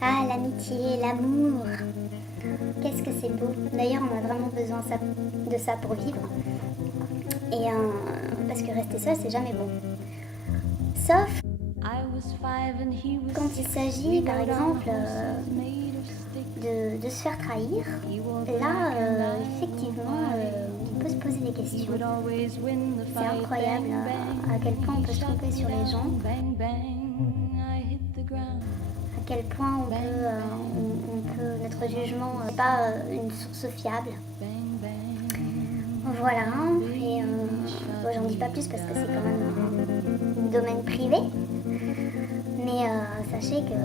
Ah, l'amitié, l'amour, qu'est-ce que c'est beau. D'ailleurs, on a vraiment besoin de ça pour vivre. Et parce que rester seul, c'est jamais bon. Sauf quand il s'agit, par exemple, de se faire trahir. Là, effectivement, on peut se poser des questions. C'est incroyable à quel point on peut se tromper sur les gens, à quel point notre jugement n'est pas une source fiable. Voilà, et bon, j'en dis pas plus parce que c'est quand même un domaine privé, mais sachez que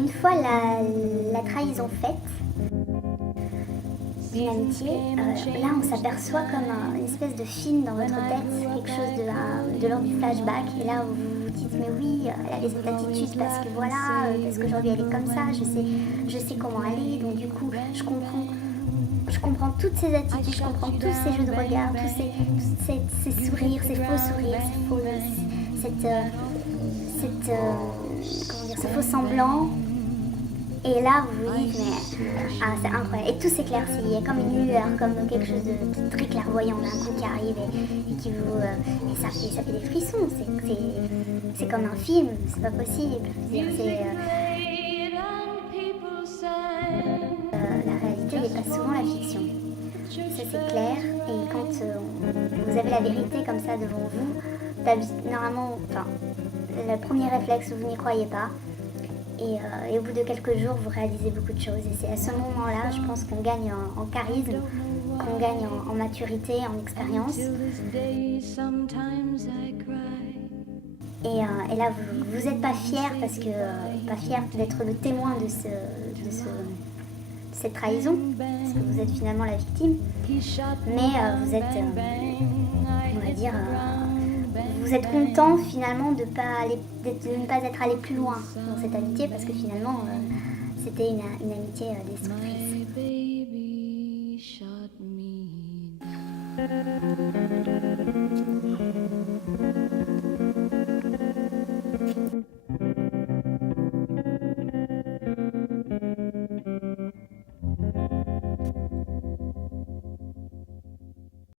une fois la trahison faite d'une amitié, là on s'aperçoit comme une espèce de film dans votre tête, quelque chose de l'ordre du flashback, et là vous vous dites mais oui, elle avait cette attitude parce que voilà, parce qu'aujourd'hui elle est comme ça, je sais comment elle est, donc du coup je comprends toutes ces attitudes, je comprends tous ces jeux de regard, tous ces sourires, ces faux sourires, comment dire, ce faux semblant. Et là, vous vous dites, mais c'est incroyable. Et tout s'éclaircit, il y a comme une lueur, comme quelque chose de très clairvoyant d'un coup qui arrive et qui vous. Et ça fait des frissons, c'est comme un film, c'est pas possible. La réalité dépasse souvent la fiction. Ça c'est clair, et quand vous avez la vérité comme ça devant vous, normalement, enfin, le premier réflexe, vous n'y croyez pas. Et au bout de quelques jours, vous réalisez beaucoup de choses. Et c'est à ce moment-là, je pense qu'on gagne en charisme, qu'on gagne en maturité, en expérience. Et là, vous n'êtes pas fier parce que pas fier d'être le témoin de cette trahison, parce que vous êtes finalement la victime. Mais vous êtes, on va dire, vous êtes content finalement de ne pas être allé plus loin dans cette amitié, parce que finalement c'était une amitié destructrice.